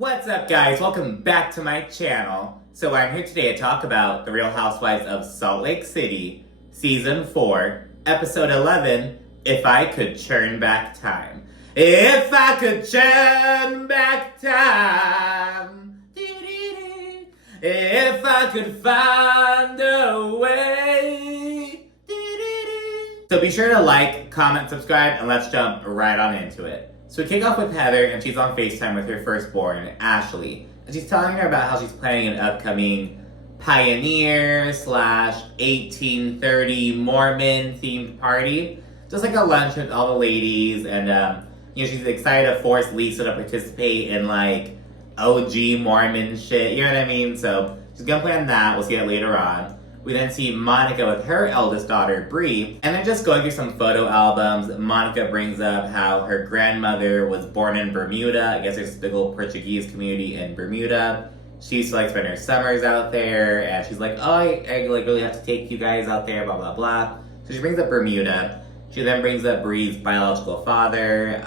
What's up, guys? Welcome back to my channel. So I'm here today to talk about The Real Housewives of Salt Lake City, Season 4, Episode 11, If I Could Churn Back Time. If I could churn back time, if I could find a way. So be sure to like, comment, subscribe, and let's jump right on into it. So we kick off with Heather, and she's on FaceTime with her firstborn, Ashley. And she's telling her about how she's planning an upcoming pioneer/1830 Mormon themed party. Just like a lunch with all the ladies, and she's excited to force Lisa to participate in like OG Mormon shit, you know what I mean? So she's gonna plan that, we'll see it later on. We then see Monica with her eldest daughter, Bree, and they're just going through some photo albums. Monica brings up how her grandmother was born in Bermuda. I guess there's a big old Portuguese community in Bermuda. She used to like spend her summers out there, and she's like, oh, I like really have to take you guys out there, blah, blah, blah. So she brings up Bermuda. She then brings up Bree's biological father,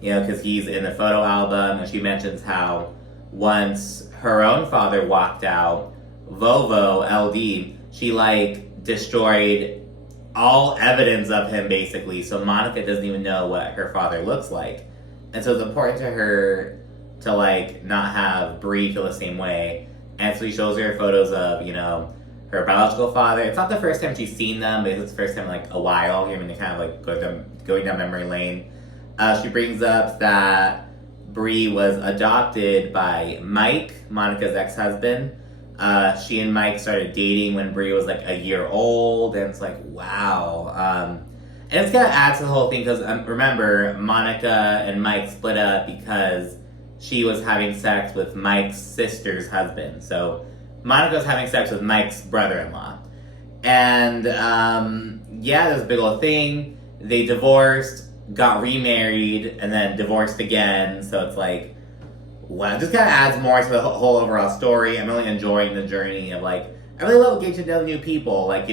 because he's in the photo album, and she mentions how once her own father walked out, Vovo, LD, she like destroyed all evidence of him basically, so Monica doesn't even know what her father looks like. And so it's important to her to like not have Bree feel the same way. And so he shows her photos of, her biological father. It's not the first time she's seen them, but it's the first time in like a while. I mean, they kind of like going down memory lane. She brings up that Bree was adopted by Mike, Monica's ex-husband. She and Mike started dating when Bree was like a year old, and it's like, wow. And it's gonna add to the whole thing, because remember, Monica and Mike split up because she was having sex with Mike's sister's husband. So Monica was having sex with Mike's brother-in-law. And there's a big old thing. They divorced, got remarried, and then divorced again. So it's like, wow, it just kind of adds more to the whole overall story. I'm really enjoying the journey of like, I really love getting to know new people. Like,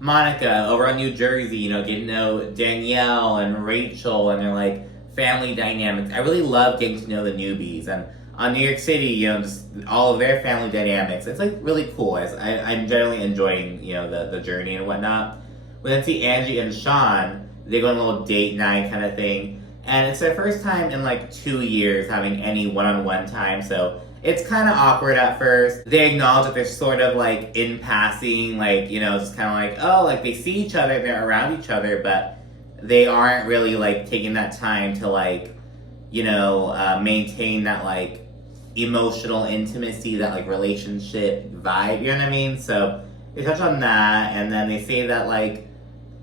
Monica over on New Jersey, getting to know Danielle and Rachel and their like family dynamics. I really love getting to know the newbies. And on New York City, just all of their family dynamics. It's like really cool. I'm generally enjoying, the journey and whatnot. We then see Angie and Sean. They go on a little date night kind of thing. And it's their first time in like 2 years having any one-on-one time, so it's kind of awkward at first. They acknowledge that they're sort of like in passing, like, just kind of like, oh, like they see each other, they're around each other, but they aren't really like taking that time to like, maintain that like emotional intimacy, that like relationship vibe, you know what I mean? So they touch on that, and then they say that like,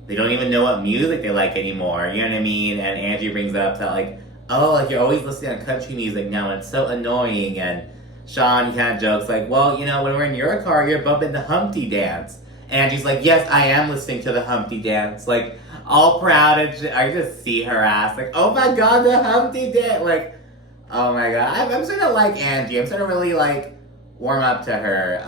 they don't even know what music they like anymore, you know what I mean? And Angie brings up that like, oh, like you're always listening to country music now, and it's so annoying. And Sean, he kind of jokes like, well, when we're in your car, you're bumping the Humpty Dance. And Angie's like, yes, I am listening to the Humpty Dance. Like, all proud and shit. I just see her ass like, oh my god, the Humpty Dance. Like, oh my god. I'm starting to like Angie. I'm starting to really like warm up to her.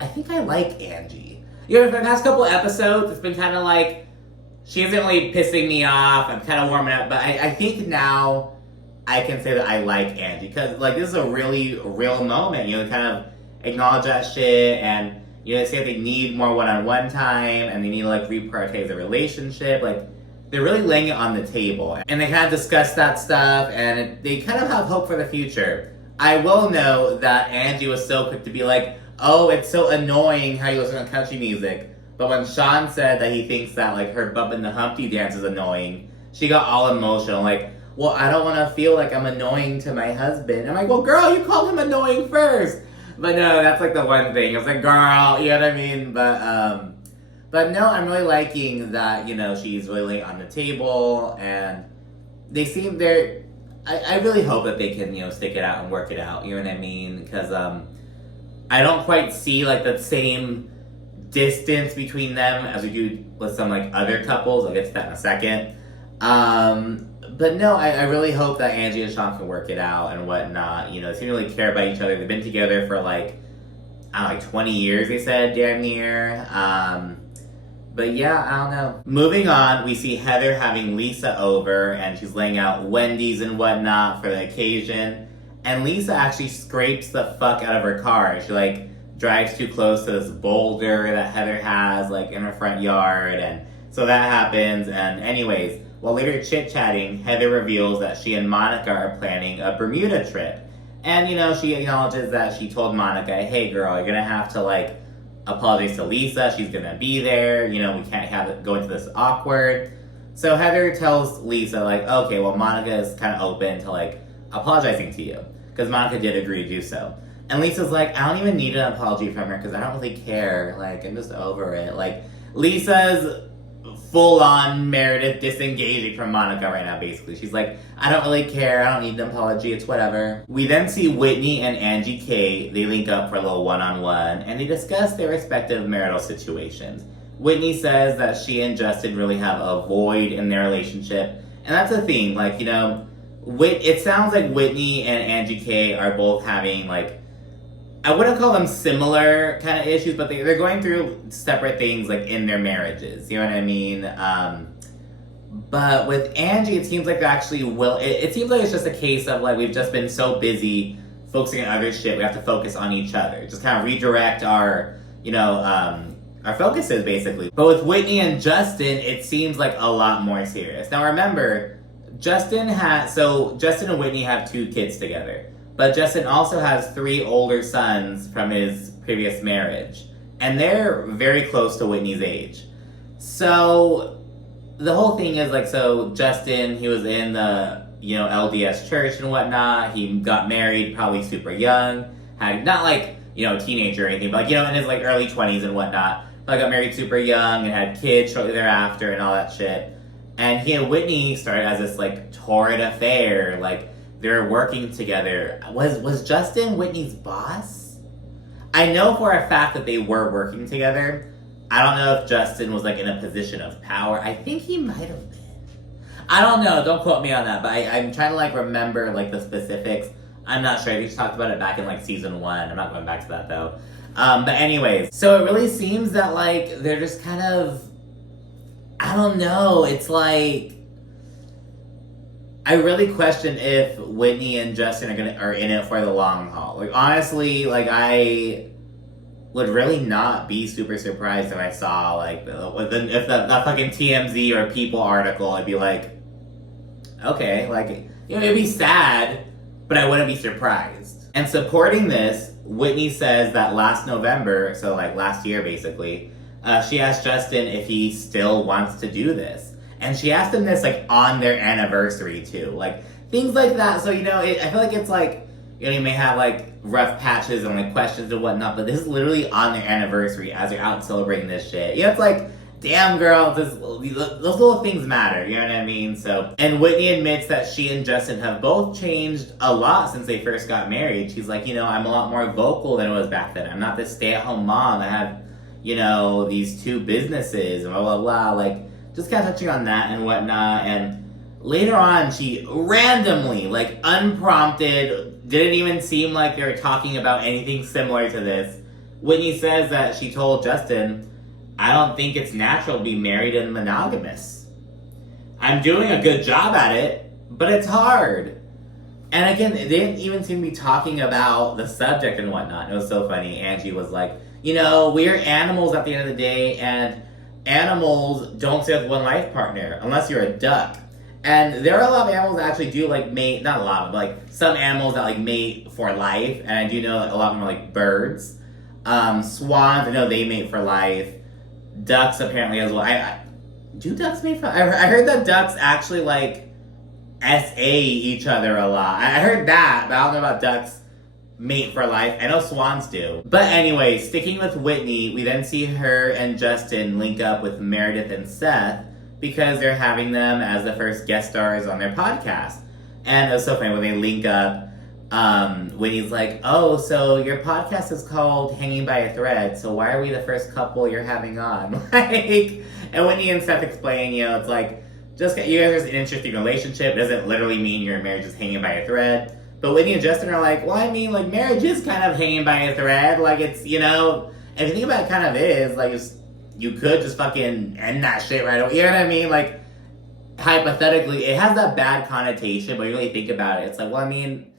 I think I like Angie. For the past couple episodes, it's been kind of like, she isn't really pissing me off. I'm kind of warming up, but I think now I can say that I like Angie, because like this is a really real moment. Kind of acknowledge that shit, and they say they need more one-on-one time, and they need to like reprioritize the relationship. Like they're really laying it on the table, and they kind of discuss that stuff, and they kind of have hope for the future. I will know that Angie was so quick to be like, oh, it's so annoying how you listen to country music. But when Sean said that he thinks that like her bumping the Humpty Dance is annoying, she got all emotional. Like, well, I don't want to feel like I'm annoying to my husband. I'm like, well, girl, you called him annoying first. But no, that's like the one thing. I was like, girl, you know what I mean? But no, I'm really liking that, she's really laying on the table, and they seem I really hope that they can, stick it out and work it out. You know what I mean? Because, I don't quite see like the same distance between them as we do with some like other couples. I'll get to that in a second. But no, I really hope that Angie and Sean can work it out and whatnot. They seem to really care about each other. They've been together for like 20 years, they said, damn near. But yeah, I don't know. Moving on, we see Heather having Lisa over, and she's laying out Wendy's and whatnot for the occasion. And Lisa actually scrapes the fuck out of her car. She like drives too close to this boulder that Heather has like in her front yard, and so that happens. And anyways, while later chit-chatting, Heather reveals that she and Monica are planning a Bermuda trip. And, you know, she acknowledges that she told Monica, hey girl, you're gonna have to like apologize to Lisa, she's gonna be there, you know, we can't have it go into this awkward. So Heather tells Lisa like, okay, well Monica is kind of open to like apologizing to you, because Monica did agree to do so. And Lisa's like, I don't even need an apology from her because I don't really care, like I'm just over it. Like Lisa's full-on Meredith disengaging from Monica right now, basically. She's like, I don't really care, I don't need an apology, it's whatever. We then see Whitney and Angie K. They link up for a little one-on-one, and they discuss their respective marital situations. Whitney says that she and Justin really have a void in their relationship, and that's the thing, like, you know, it sounds like Whitney and Angie K. are both having, like, I wouldn't call them similar kind of issues, but they're going through separate things like in their marriages. You know what I mean? But with Angie, it seems like they actually will. It seems like it's just a case of like we've just been so busy focusing on other shit. We have to focus on each other. Just kind of redirect our, you know, our focuses basically. But with Whitney and Justin, it seems like a lot more serious. Now remember, Justin and Whitney have 2 kids together. But Justin also has 3 older sons from his previous marriage. And they're very close to Whitney's age. So the whole thing is like, so Justin, he was in the, you know, LDS church and whatnot. He got married probably super young. Had not like, you know, a teenager or anything, but like, you know, in his like early 20s and whatnot. But got married super young and had kids shortly thereafter and all that shit. And he and Whitney started as this like torrid affair, like, they're working together. Was Justin Whitney's boss? I know for a fact that they were working together. I don't know if Justin was like in a position of power. I think he might have been. I don't know. Don't quote me on that. But I'm trying to like remember like the specifics. I'm not sure. We just talked about it back in like season 1. I'm not going back to that though. But anyways, so it really seems that like they're just kind of, I don't know. It's like, I really question if Whitney and Justin are in it for the long haul. Like honestly, like I would really not be super surprised if I saw like if the fucking TMZ or People article. I'd be like, okay, like, you know, it'd be sad, but I wouldn't be surprised. And supporting this, Whitney says that last November, so like last year basically, she asked Justin if he still wants to do this. And she asked him this, like, on their anniversary, too. Like, things like that. So, you know, I feel like it's, like, you know, you may have, like, rough patches and, like, questions and whatnot, but this is literally on their anniversary as they're out celebrating this shit. You know, it's like, damn, girl, those little things matter, you know what I mean? So, and Whitney admits that she and Justin have both changed a lot since they first got married. She's like, you know, I'm a lot more vocal than I was back then. I'm not this stay-at-home mom. I have, you know, these 2 businesses and blah, blah, blah. Like, just kind of touching on that and whatnot. And later on, she randomly, like unprompted, didn't even seem like they were talking about anything similar to this. Whitney says that she told Justin, I don't think it's natural to be married and monogamous. I'm doing a good job at it, but it's hard. And again, they didn't even seem to be talking about the subject and whatnot. It was so funny. Angie was like, you know, we're animals at the end of the day, and animals don't stay with one life partner unless you're a duck. And there are a lot of animals that actually do like mate, not a lot, but like some animals that like mate for life. And I do know like, a lot of them are like birds. Swans, I know they mate for life. Ducks apparently as well. Do ducks mate for life? I heard that ducks actually like SA each other a lot. I heard that, but I don't know about ducks mate for life. I know swans do. But anyway, sticking with Whitney, we then see her and Justin link up with Meredith and Seth because they're having them as the first guest stars on their podcast. And it was so funny when they link up, Whitney's like, oh, so your podcast is called Hanging by a Thread, so why are we the first couple you're having on? Like, and Whitney and Seth explain, you know, it's like, just you guys are an interesting relationship. It doesn't literally mean your marriage is hanging by a thread. But Whitney and Justin are like, well, I mean, like, marriage is kind of hanging by a thread. Like, it's, you know, if you think about it, kind of is. Like, it's, you could just fucking end that shit right away. You know what I mean? Like, hypothetically, it has that bad connotation, but you really think about it, it's like, well, I mean,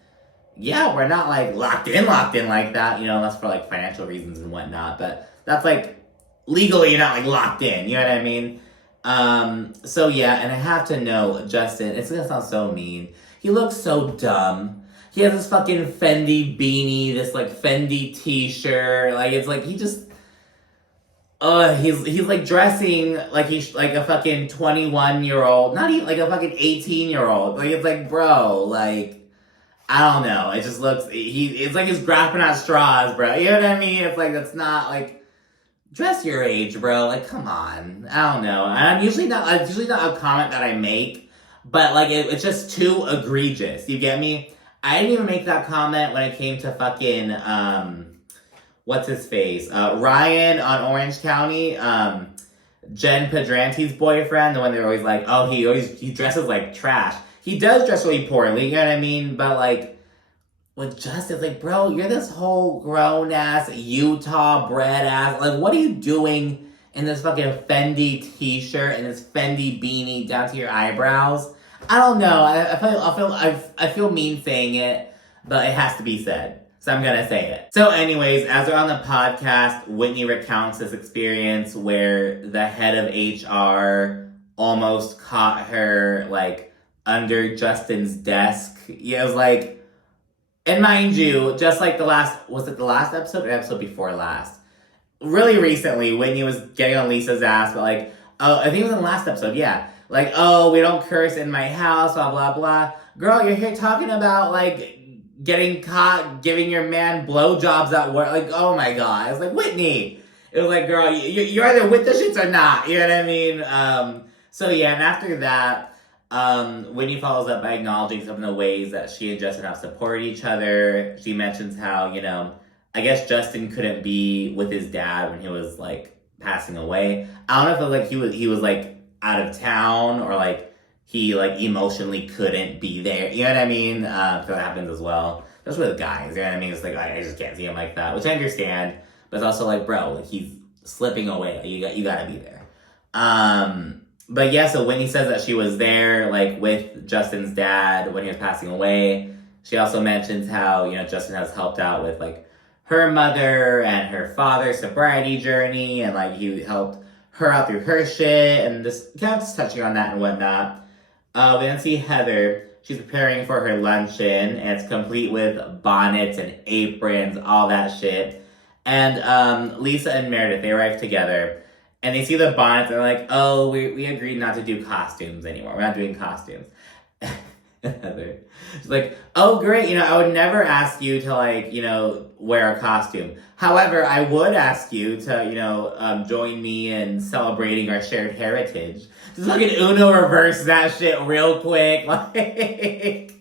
yeah, we're not like locked in like that, you know, unless for like financial reasons and whatnot. But that's like legally you're not like locked in, you know what I mean? So yeah, and I have to know, Justin, it's gonna sound so mean. He looks so dumb. He has this fucking Fendi beanie, this like Fendi t-shirt. Like it's like he just he's like dressing like he's like a fucking 21-year-old, not even like a fucking 18-year-old. Like it's like, bro, like I don't know. It just looks it's like he's grasping at straws, bro. You know what I mean? It's like that's not like dress your age, bro. Like come on. I don't know. And it's usually not a comment that I make, but like it's just too egregious. You get me? I didn't even make that comment when it came to fucking what's his face? Ryan on Orange County. Jen Pedrante's boyfriend, the one they're always like, oh, he dresses like trash. He does dress really poorly, you know what I mean? But like, with Justin, like, bro, you're this whole grown ass Utah bred ass. Like, what are you doing in this fucking Fendi t-shirt and this Fendi beanie down to your eyebrows? I don't know. I feel mean saying it, but it has to be said. So I'm gonna say it. So anyways, as we're on the podcast, Whitney recounts this experience where the head of HR almost caught her, like, under Justin's desk. Yeah, it was like, and mind you, just like was it the last episode or episode before last? Really recently, Whitney was getting on Lisa's ass, but like, oh, I think it was in the last episode, yeah. Like, oh, we don't curse in my house, blah, blah, blah. Girl, you're here talking about, like, getting caught giving your man blowjobs at work. Like, oh my God. It's like, Whitney. It was like, girl, you're either with the shits or not. You know what I mean? So yeah, and after that, Whitney follows up by acknowledging some of the ways that she and Justin have supported each other. She mentions how, you know, I guess Justin couldn't be with his dad when he was, like, passing away. I don't know if it was, like, he was like, out of town or, like, he, like, emotionally couldn't be there. You know what I mean? So that happens as well. Just with guys, you know what I mean? It's like, I just can't see him like that, which I understand. But it's also like, bro, like, he's slipping away. Like, you gotta be there. But yeah, so Whitney says that she was there, like, with Justin's dad when he was passing away. She also mentions how, you know, Justin has helped out with, like, her mother and her father's sobriety journey, and, like, he helped her out through her shit, and just kind of just touching on that and whatnot. We then see Heather. She's preparing for her luncheon, and it's complete with bonnets and aprons, all that shit. And Lisa and Meredith, they arrive together, and they see the bonnets, and they're like, oh, we agreed not to do costumes anymore. We're not doing costumes. Heather, she's like, oh, great, you know, I would never ask you to, like, you know, wear a costume. However, I would ask you to, you know, join me in celebrating our shared heritage. Just fucking Uno reverse that shit real quick. Like,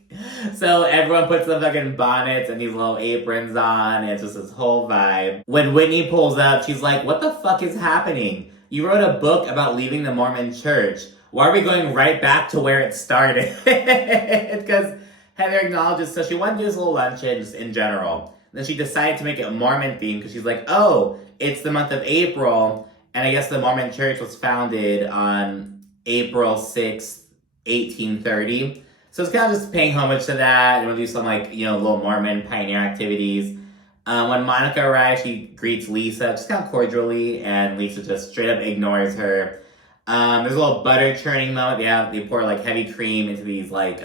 so everyone puts the fucking bonnets and these little aprons on, and it's just this whole vibe. When Whitney pulls up, she's like, what the fuck is happening? You wrote a book about leaving the Mormon church. Why are we going right back to where it started? Because Heather acknowledges, so she wanted to do this little luncheon just in general. Then she decided to make it a Mormon theme because she's like, oh, it's the month of April, and I guess the Mormon church was founded on April 6th, 1830. So it's kind of just paying homage to that, and we'll do some, like, you know, little Mormon pioneer activities. When Monica arrives, she greets Lisa just kind of cordially, and Lisa just straight up ignores her. There's a little butter churning moment. They pour, like, heavy cream into these, like,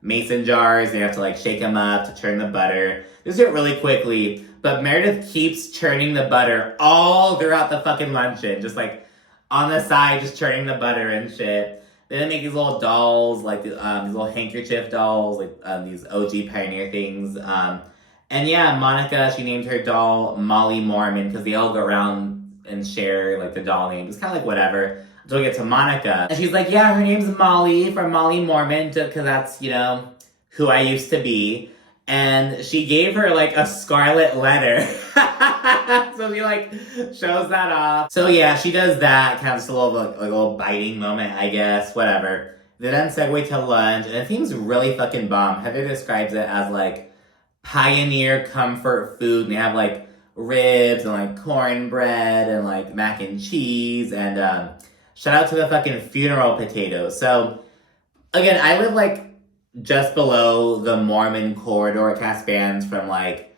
mason jars. They have to, like, shake them up to churn the butter. They do it really quickly, but Meredith keeps churning the butter all throughout the fucking luncheon. Just, like, on the side, just churning the butter and shit. Then they make these little dolls, like, these little handkerchief dolls, like, these OG Pioneer things. And yeah, Monica, she named her doll Molly Mormon because they all go around and share, like, the doll name. It's kind of like whatever until we get to Monica. And she's like, yeah, her name's Molly from Molly Mormon because that's, you know, who I used to be. And she gave her, like, a scarlet letter. So she, like, shows that off. So yeah, she does that. Kind of just a little, like, a little biting moment, I guess. Whatever. They then segue to lunch, and it seems really fucking bomb. Heather describes it as, like, pioneer comfort food. And they have, like, ribs and like cornbread and like mac and cheese and shout out to the fucking funeral potatoes. So again, I live like just below the Mormon corridor. It kind of spans from like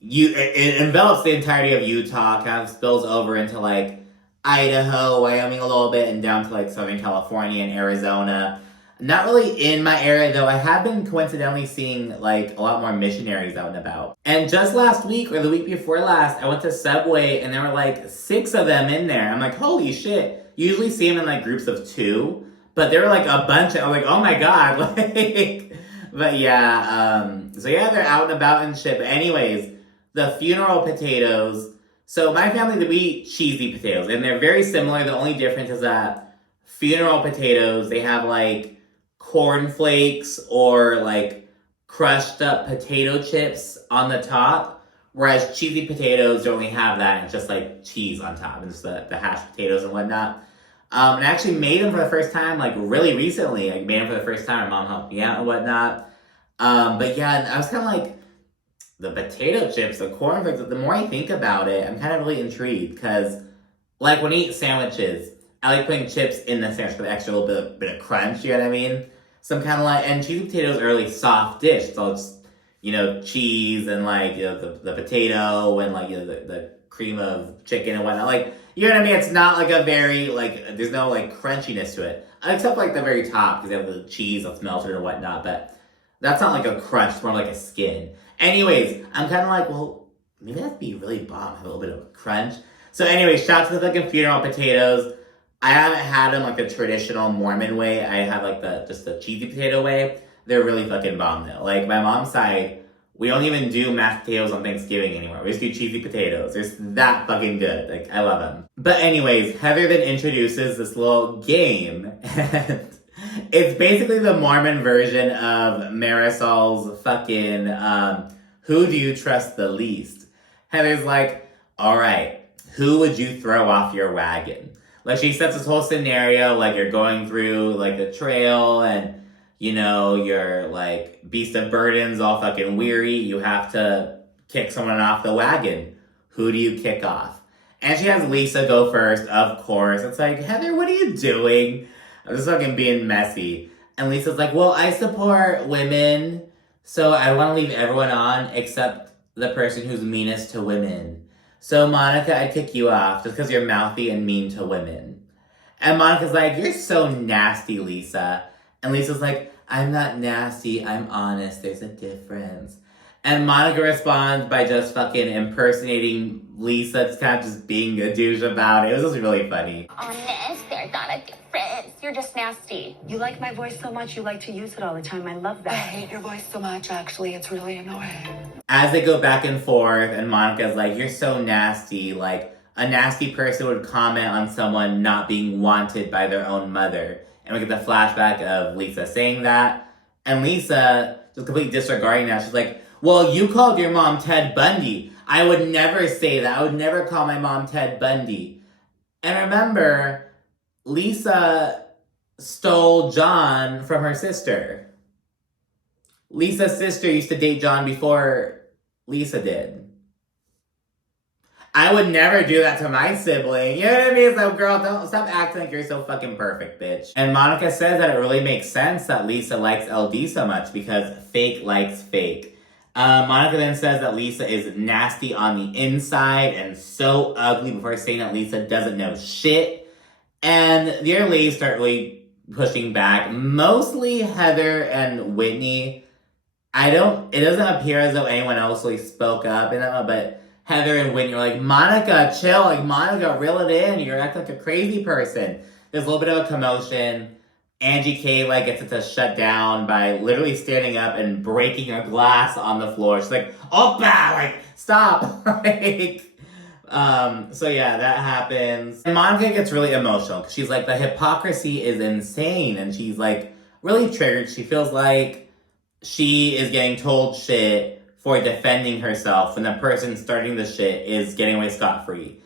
it envelops the entirety of Utah, kind of spills over into like Idaho, Wyoming a little bit, and down to like Southern California and Arizona. Not really in my area though. I have been coincidentally seeing like a lot more missionaries out and about. And just last week or the week before last, I went to Subway and there were like 6 of them in there. I'm like, holy shit. You usually see them in like groups of 2, but there were like a bunch. I was like, oh my god, like. But yeah, so yeah, they're out and about and shit. But anyways, the funeral potatoes. So my family, we eat cheesy potatoes, and they're very similar. The only difference is that funeral potatoes, they have like cornflakes or like crushed up potato chips on the top, whereas cheesy potatoes don't really have that. It's just like cheese on top, and just the hashed potatoes and whatnot. And I actually made them for the first time, like really recently. I made them for the first time. My mom helped me out and whatnot. But yeah, I was kind of like, the potato chips, the cornflakes, the more I think about it, I'm kind of really intrigued because, like, when I eat sandwiches, I like putting chips in the sandwich for the extra little bit of crunch, you know what I mean? So I'm kind of like, and cheesy potatoes are a really soft dish, so it's, you know, cheese and, like, you know, the potato and, like, you know, the cream of chicken and whatnot. Like, you know what I mean? It's not, like, a very, like, there's no, like, crunchiness to it. Except, like, the very top, because they have the cheese that's melted and whatnot, but that's not, like, a crunch. It's more like a skin. Anyways, I'm kind of like, well, maybe that'd be really bomb, have a little bit of a crunch. So anyways, shout out to the fucking funeral potatoes. I haven't had them like the traditional Mormon way. I have like just the cheesy potato way. They're really fucking bomb though. Like my mom's side, we don't even do mashed potatoes on Thanksgiving anymore. We just do cheesy potatoes. They're just that fucking good. Like, I love them. But anyways, Heather then introduces this little game. And it's basically the Mormon version of Marisol's fucking, who do you trust the least? Heather's like, all right, who would you throw off your wagon? Like, she sets this whole scenario, like, you're going through, like, the trail, and, you know, you're, like, beast of burdens, all fucking weary. You have to kick someone off the wagon. Who do you kick off? And she has Lisa go first, of course. It's like, Heather, what are you doing? I'm just fucking being messy. And Lisa's like, well, I support women, so I want to leave everyone on except the person who's meanest to women. So, Monica, I'd kick you off just because you're mouthy and mean to women. And Monica's like, you're so nasty, Lisa. And Lisa's like, I'm not nasty, I'm honest, there's a difference. And Monica responds by just fucking impersonating Lisa, just kind of just being a douche about it. It was just really funny. Honest, there's not a difference. You're just nasty. You like my voice so much, you like to use it all the time. I love that. I hate your voice so much, actually. It's really annoying. As they go back and forth, and Monica's like, you're so nasty. Like, a nasty person would comment on someone not being wanted by their own mother. And we get the flashback of Lisa saying that. And Lisa, just completely disregarding that, she's like, well, you called your mom Ted Bundy. I would never say that. I would never call my mom Ted Bundy. And remember, Lisa stole John from her sister. Lisa's sister used to date John before Lisa did. I would never do that to my sibling. You know what I mean? So, girl, don't stop acting like you're so fucking perfect, bitch. And Monica says that it really makes sense that Lisa likes LD so much because fake likes fake. Monica then says that Lisa is nasty on the inside and so ugly before saying that Lisa doesn't know shit. And the other ladies start really pushing back. Mostly Heather and Whitney. It doesn't appear as though anyone else really spoke up, but Heather and Whitney are like, Monica, chill. Like, Monica, reel it in. You're acting like a crazy person. There's a little bit of a commotion. Angie K, like, gets it to shut down by literally standing up and breaking a glass on the floor. She's like, Oppa! Like, stop! Like, so yeah, that happens. And Monica gets really emotional because she's like, the hypocrisy is insane. And she's, like, really triggered. She feels like she is getting told shit for defending herself when the person starting the shit is getting away scot-free.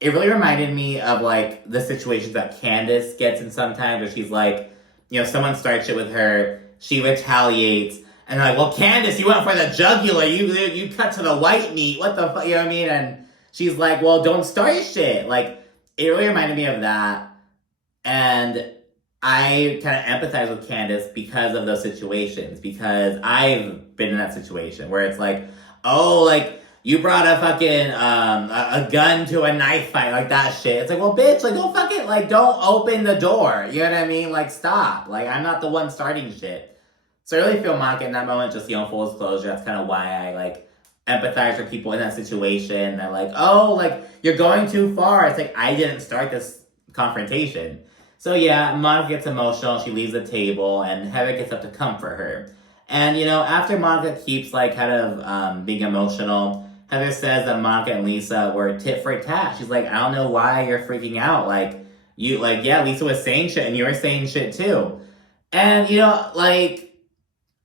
It really reminded me of, like, the situations that Candace gets in sometimes where she's like, you know, someone starts shit with her, she retaliates, And they're like, well, Candace, you went for the jugular. You cut to the white meat. What the fuck? You know what I mean? And she's like, well, don't start shit. Like, it really reminded me of that. And I kind of empathize with Candace because of those situations. Because I've been in that situation where it's like, oh, like, you brought a fucking, a gun to a knife fight. Like, that shit. It's like, well, bitch, like, don't fucking, like, don't open the door. You know what I mean? Like, stop. Like, I'm not the one starting shit. So I really feel Monica in that moment, just, full disclosure. That's kind of why I, like, empathize for people in that situation. They're like, oh, like, you're going too far. It's like, I didn't start this confrontation. So yeah, Monica gets emotional. She leaves the table, and Heather gets up to comfort her. And, after Monica keeps, like, kind of being emotional, Heather says that Monica and Lisa were tit for tat. She's like, I don't know why you're freaking out. Like, Lisa was saying shit, and you were saying shit too. And,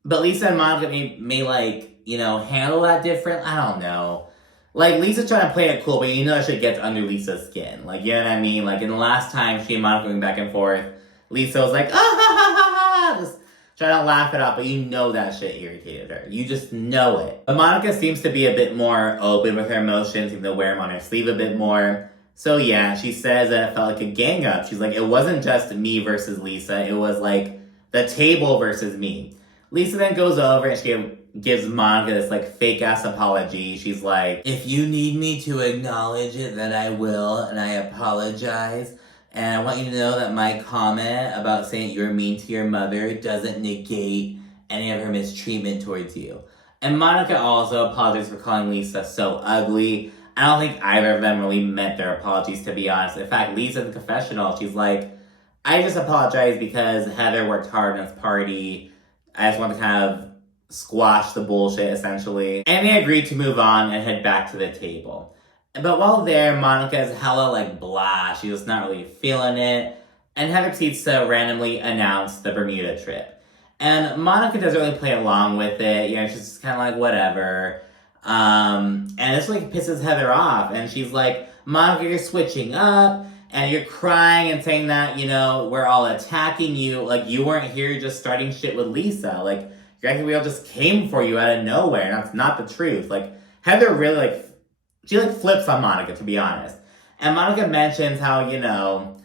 but Lisa and Monica may handle that different. I don't know. Like, Lisa's trying to play it cool, but that shit gets under Lisa's skin. Like, you know what I mean? Like, in the last time she and Monica went back and forth, Lisa was like, ah, ha, ha, ha, ha, just trying to laugh it off, but that shit irritated her. You just know it. But Monica seems to be a bit more open with her emotions, even though wear them on her sleeve a bit more. So yeah, she says that it felt like a gang up. She's like, it wasn't just me versus Lisa. It was like the table versus me. Lisa then goes over and she gives Monica this, like, fake-ass apology. She's like, if you need me to acknowledge it, then I will, and I apologize. And I want you to know that my comment about saying you're mean to your mother doesn't negate any of her mistreatment towards you. And Monica also apologizes for calling Lisa so ugly. I don't think either of them really meant their apologies, to be honest. In fact, Lisa in the confessional, she's like, I just apologize because Heather worked hard on this party. I just want to kind of squash the bullshit, essentially. And they agreed to move on and head back to the table. But while there, Monica's hella, like, blah. She's just not really feeling it. And Heather proceeds to randomly announce the Bermuda trip. And Monica doesn't really play along with it. She's just kind of like, whatever. And this, like, pisses Heather off. And she's like, Monica, you're switching up. And you're crying and saying that, we're all attacking you. Like, you weren't here just starting shit with Lisa. Like, your acting wheel just came for you out of nowhere. And that's not the truth. Like, Heather really, she flips on Monica, to be honest. And Monica mentions how,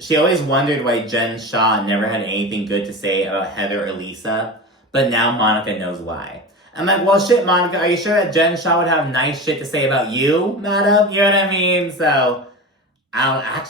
she always wondered why Jen Shaw never had anything good to say about Heather or Lisa. But now Monica knows why. I'm like, well, shit, Monica, are you sure that Jen Shaw would have nice shit to say about you, madam? You know what I mean? So, I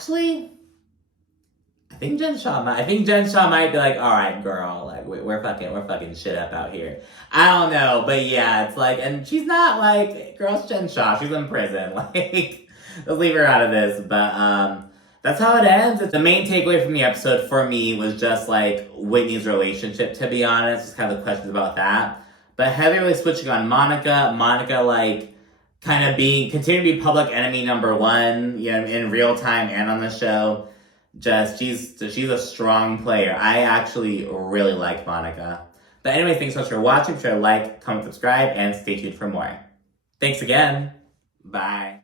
think Jen Shaw might be like, all right, girl, like, we're fucking shit up out here. I don't know, but yeah, it's like, and she's not like, girl's Jen Shaw, she's in prison, like, let's leave her out of this, but, that's how it ends. The main takeaway from the episode for me was just, like, Whitney's relationship, to be honest, just kind of the questions about that. But Heather really switching on Monica, like, kind of continue to be public enemy number one, in real time and on the show. She's a strong player. I actually really like Monica. But anyway, thanks so much for watching. Be sure to like, comment, subscribe, and stay tuned for more. Thanks again. Bye.